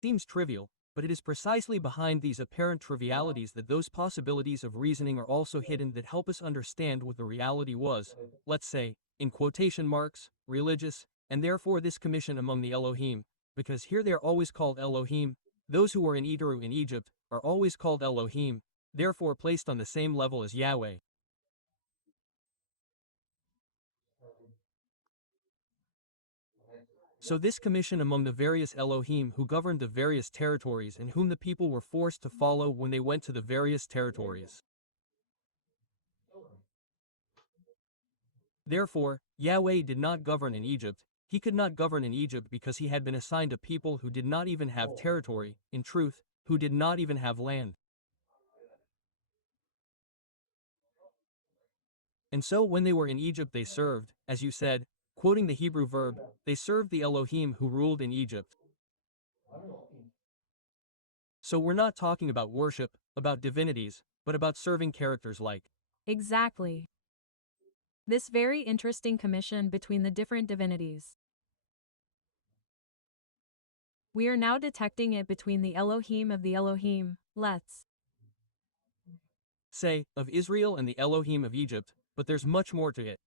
Seems trivial, but it is precisely behind these apparent trivialities that those possibilities of reasoning are also hidden that help us understand what the reality was, let's say, in quotation marks, religious, and therefore this commission among the Elohim, because here they are always called Elohim, those who were in Ederu in Egypt are always called Elohim, therefore placed on the same level as Yahweh. So this commission among the various Elohim who governed the various territories and whom the people were forced to follow when they went to the various territories. Therefore, Yahweh did not govern in Egypt. He could not govern in Egypt because he had been assigned a people who did not even have territory, in truth, who did not even have land. And so when they were in Egypt they served, as you said, quoting the Hebrew verb, they served the Elohim who ruled in Egypt. So we're not talking about worship, about divinities, but about serving characters like. Exactly. This very interesting commission between the different divinities. We are now detecting it between the Elohim of the Elohim, let's say, of Israel and the Elohim of Egypt, but there's much more to it.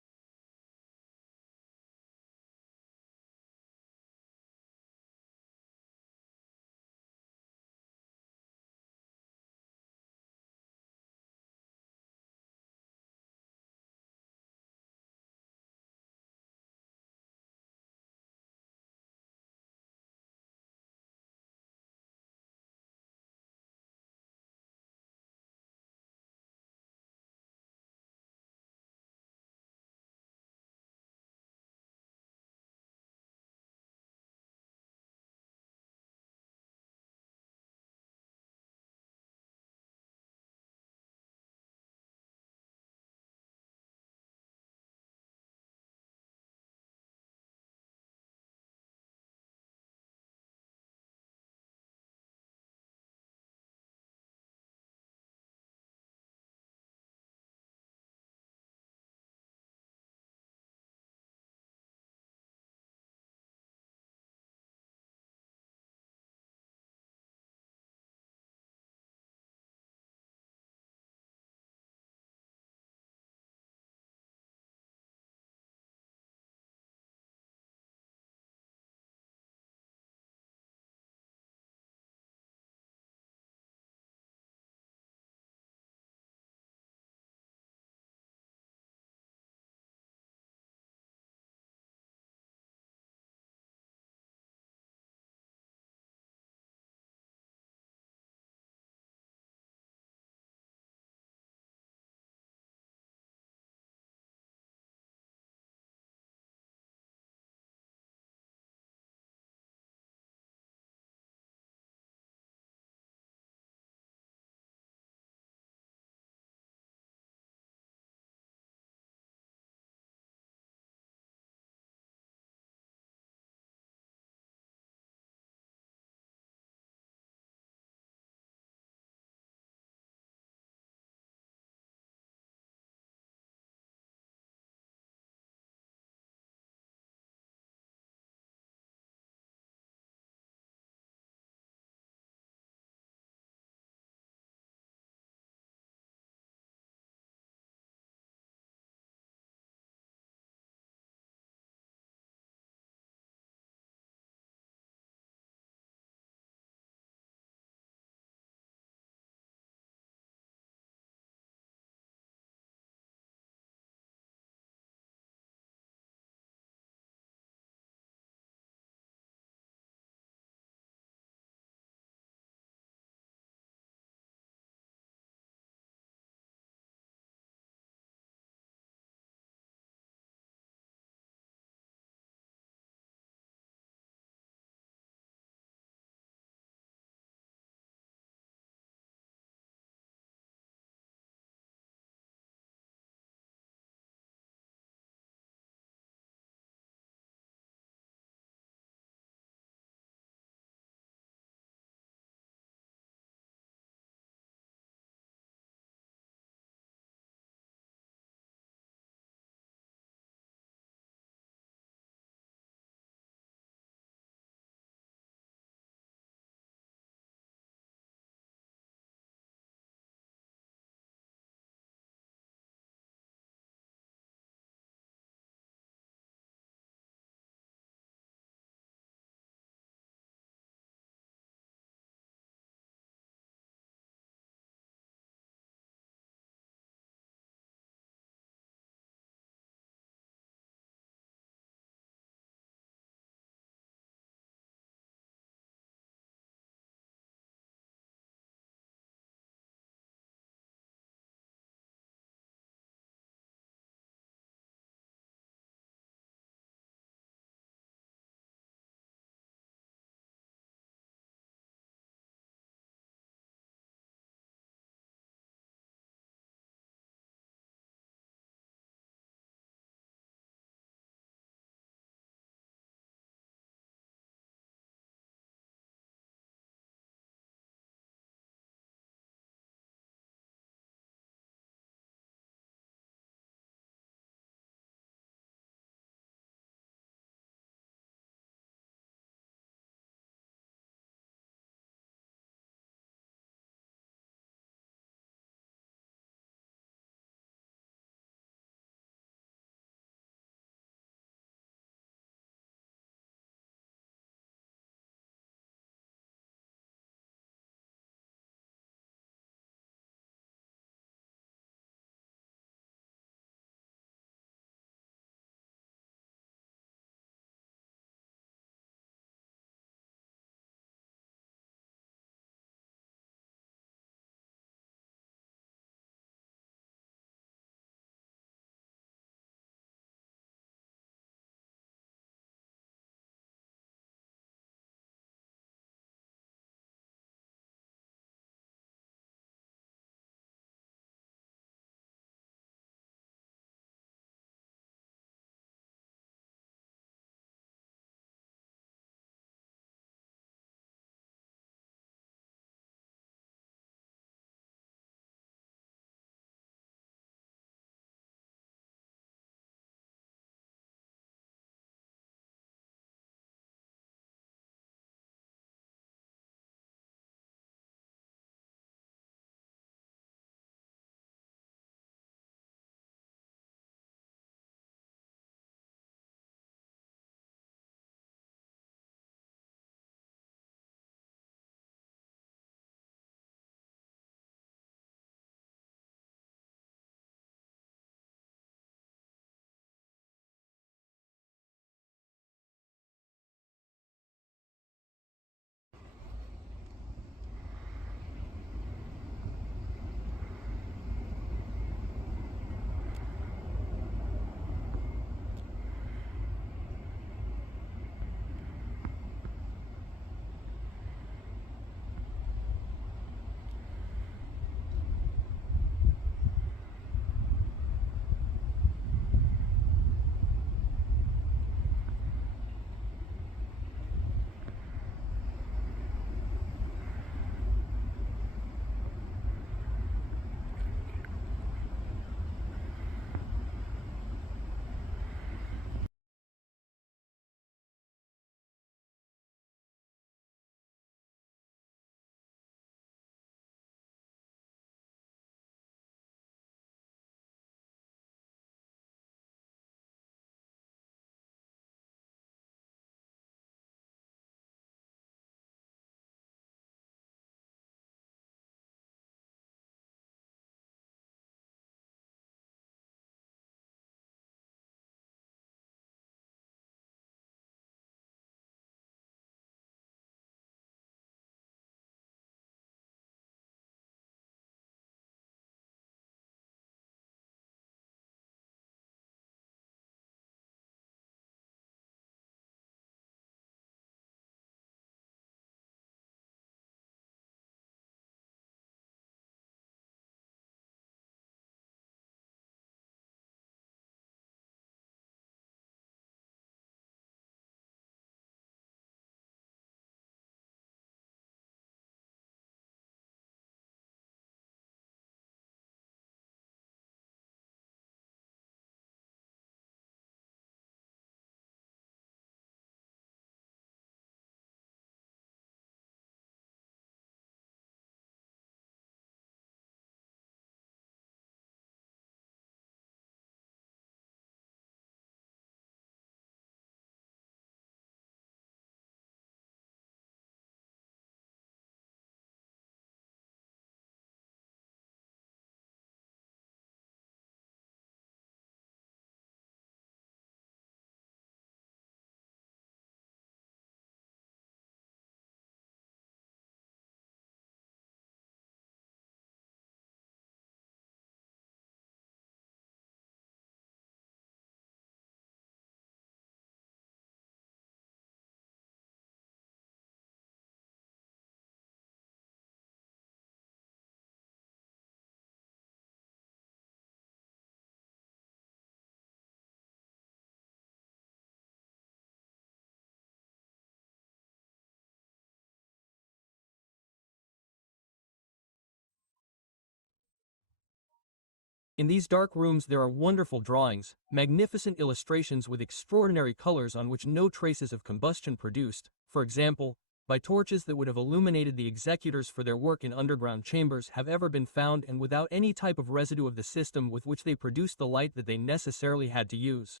In these dark rooms there are wonderful drawings, magnificent illustrations with extraordinary colors on which no traces of combustion produced, for example, by torches that would have illuminated the executors for their work in underground chambers have ever been found, and without any type of residue of the system with which they produced the light that they necessarily had to use.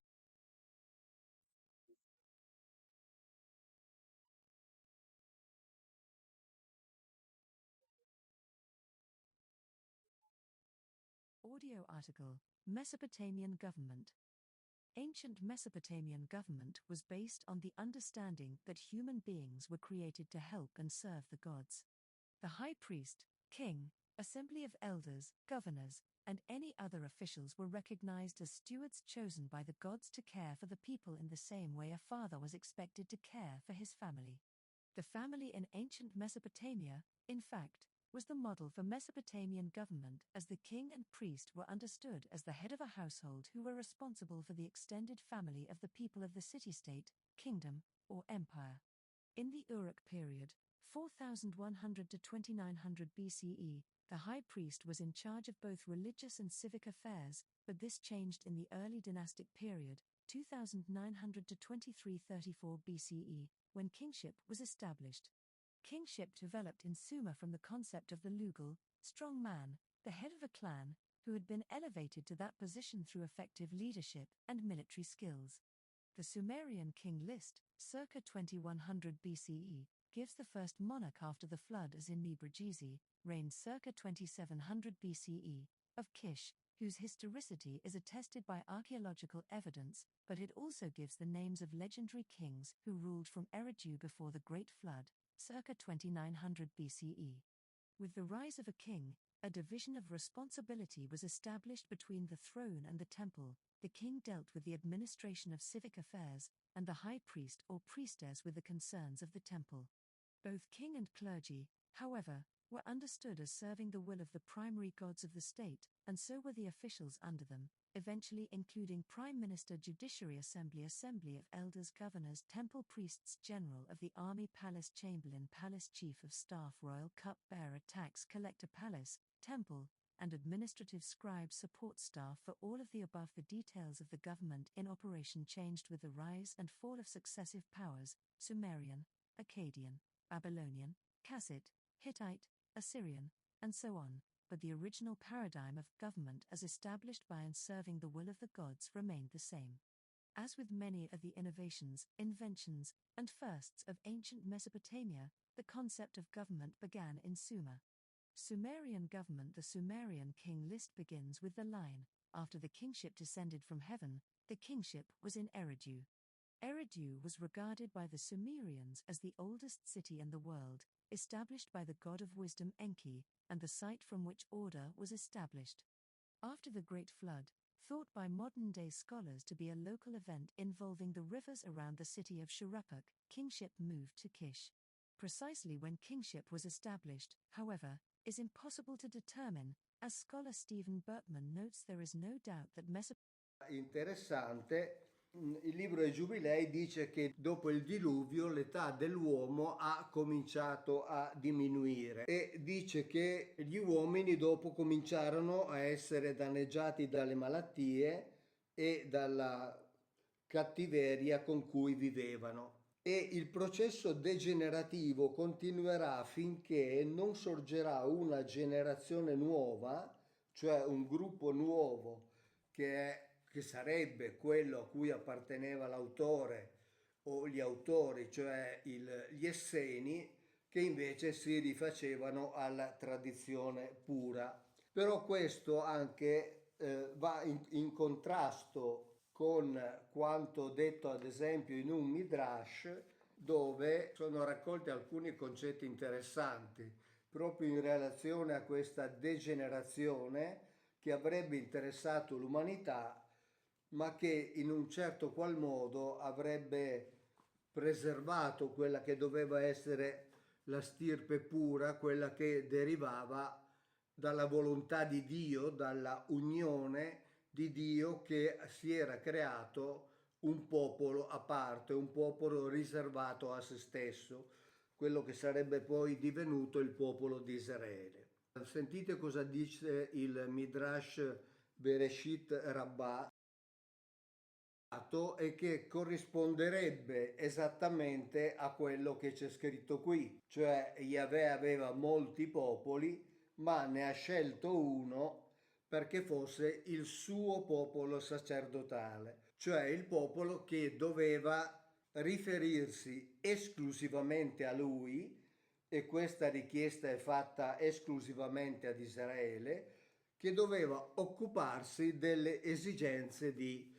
Audio article, Mesopotamian government. Ancient Mesopotamian government was based on the understanding that human beings were created to help and serve the gods. The high priest, king, assembly of elders, governors, and any other officials were recognized as stewards chosen by the gods to care for the people in the same way a father was expected to care for his family. The family in ancient Mesopotamia, in fact, was the model for Mesopotamian government, as the king and priest were understood as the head of a household who were responsible for the extended family of the people of the city-state, kingdom, or empire. In the Uruk period, 4100 to 2900 BCE, the high priest was in charge of both religious and civic affairs, but this changed in the early dynastic period, 2900 to 2334 BCE, when kingship was established. Kingship developed in Sumer from the concept of the Lugal, strong man, the head of a clan, who had been elevated to that position through effective leadership and military skills. The Sumerian king list, circa 2100 BCE, gives the first monarch after the flood as Nibrajisi, reigned circa 2700 BCE, of Kish, whose historicity is attested by archaeological evidence, but it also gives the names of legendary kings who ruled from Eridu before the Great Flood, circa 2900 BCE. With the rise of a king, a division of responsibility was established between the throne and the temple. The king dealt with the administration of civic affairs, and the high priest or priestess with the concerns of the temple. Both king and clergy, however, were understood as serving the will of the primary gods of the state, and so were the officials under them, eventually including Prime Minister, Judiciary Assembly, Assembly of Elders, Governors, Temple Priests, General of the Army, Palace Chamberlain, Palace Chief of Staff, Royal Cup Bearer, Tax Collector, Palace, Temple, and administrative scribe support staff. For all of the above, the details of the government in operation changed with the rise and fall of successive powers: Sumerian, Akkadian, Babylonian, Kassite, Hittite, Assyrian, and so on, but the original paradigm of government as established by and serving the will of the gods remained the same. As with many of the innovations, inventions, and firsts of ancient Mesopotamia, the concept of government began in Sumer. Sumerian government. The Sumerian king list begins with the line, after the kingship descended from heaven, the kingship was in Eridu. Eridu was regarded by the Sumerians as the oldest city in the world, established by the god of wisdom Enki, and the site from which order was established. After the Great Flood, thought by modern-day scholars to be a local event involving the rivers around the city of Shuruppak, kingship moved to Kish. Precisely when kingship was established, however, is impossible to determine. As scholar Stephen Berkman notes, there is no doubt that Interessante. Il libro dei Giubilei dice che dopo il diluvio l'età dell'uomo ha cominciato a diminuire e dice che gli uomini dopo cominciarono a essere danneggiati dalle malattie e dalla cattiveria con cui vivevano. E il processo degenerativo continuerà finché non sorgerà una generazione nuova, cioè un gruppo nuovo che sarebbe quello a cui apparteneva l'autore o gli autori, cioè gli Esseni, che invece si rifacevano alla tradizione pura. Però questo anche va in contrasto con quanto detto ad esempio in un Midrash, dove sono raccolti alcuni concetti interessanti proprio in relazione a questa degenerazione che avrebbe interessato l'umanità, ma che in un certo qual modo avrebbe preservato quella che doveva essere la stirpe pura, quella che derivava dalla volontà di Dio, dalla unione di Dio, che si era creato un popolo a parte, un popolo riservato a se stesso, quello che sarebbe poi divenuto il popolo di Israele. Sentite cosa dice il Midrash Bereshit Rabbah, e che corrisponderebbe esattamente a quello che c'è scritto qui, cioè Yahweh aveva molti popoli, ma ne ha scelto uno perché fosse il suo popolo sacerdotale, cioè il popolo che doveva riferirsi esclusivamente a lui, e questa richiesta è fatta esclusivamente ad Israele, che doveva occuparsi delle esigenze di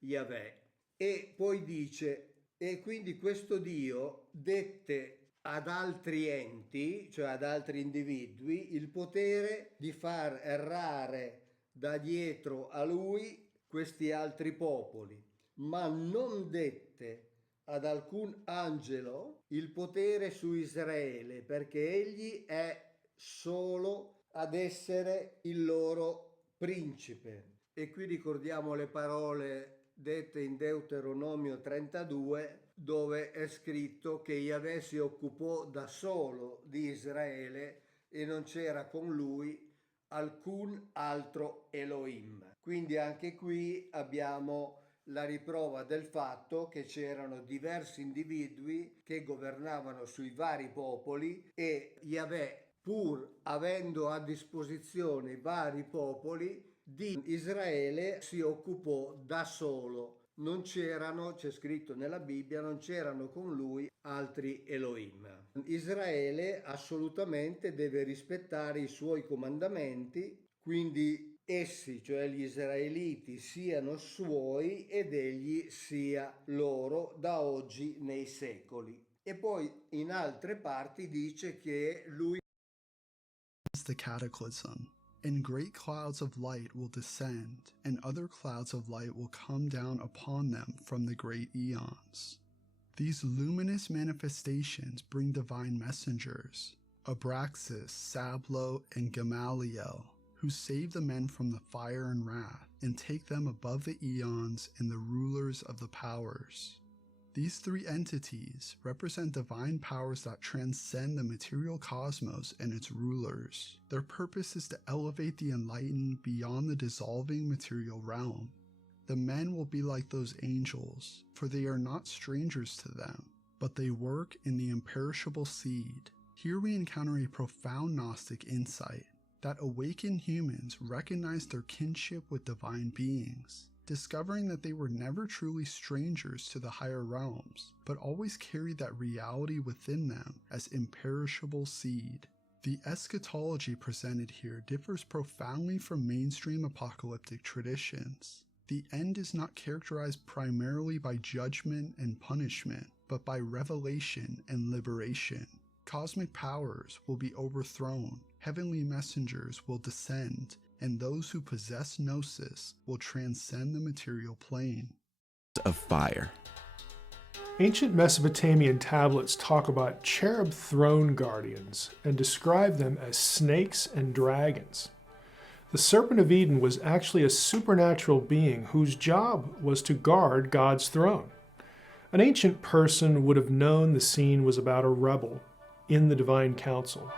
Yahweh. E poi dice, e quindi questo Dio dette ad altri enti, cioè ad altri individui, il potere di far errare da dietro a lui questi altri popoli, ma non dette ad alcun angelo il potere su Israele, perché egli è solo ad essere il loro principe. E qui ricordiamo le parole dette in Deuteronomio 32, dove è scritto che Yahweh si occupò da solo di Israele e non c'era con lui alcun altro Elohim. Quindi anche qui abbiamo la riprova del fatto che c'erano diversi individui che governavano sui vari popoli, e Yahweh, pur avendo a disposizione vari popoli, di Israele si occupò da solo. Non c'erano, c'è scritto nella Bibbia, non c'erano con lui altri Elohim. Israele assolutamente deve rispettare i suoi comandamenti, quindi essi, cioè gli israeliti, siano suoi ed egli sia loro da oggi nei secoli. E poi in altre parti dice che lui the cataclysm, and great clouds of light will descend, and other clouds of light will come down upon them from the great eons. These luminous manifestations bring divine messengers, Abraxas, Sablo, and Gamaliel, who save the men from the fire and wrath, and take them above the eons and the rulers of the powers. These three entities represent divine powers that transcend the material cosmos and its rulers. Their purpose is to elevate the enlightened beyond the dissolving material realm. The men will be like those angels, for they are not strangers to them, but they work in the imperishable seed. Here we encounter a profound Gnostic insight that awakened humans recognize their kinship with divine beings, discovering that they were never truly strangers to the higher realms, but always carried that reality within them as imperishable seed. The eschatology presented here differs profoundly from mainstream apocalyptic traditions. The end is not characterized primarily by judgment and punishment, but by revelation and liberation. Cosmic powers will be overthrown, heavenly messengers will descend, and those who possess Gnosis will transcend the material plane. Of fire. Ancient Mesopotamian tablets talk about cherub throne guardians and describe them as snakes and dragons. The Serpent of Eden was actually a supernatural being whose job was to guard God's throne. An ancient person would have known the scene was about a rebel in the divine council.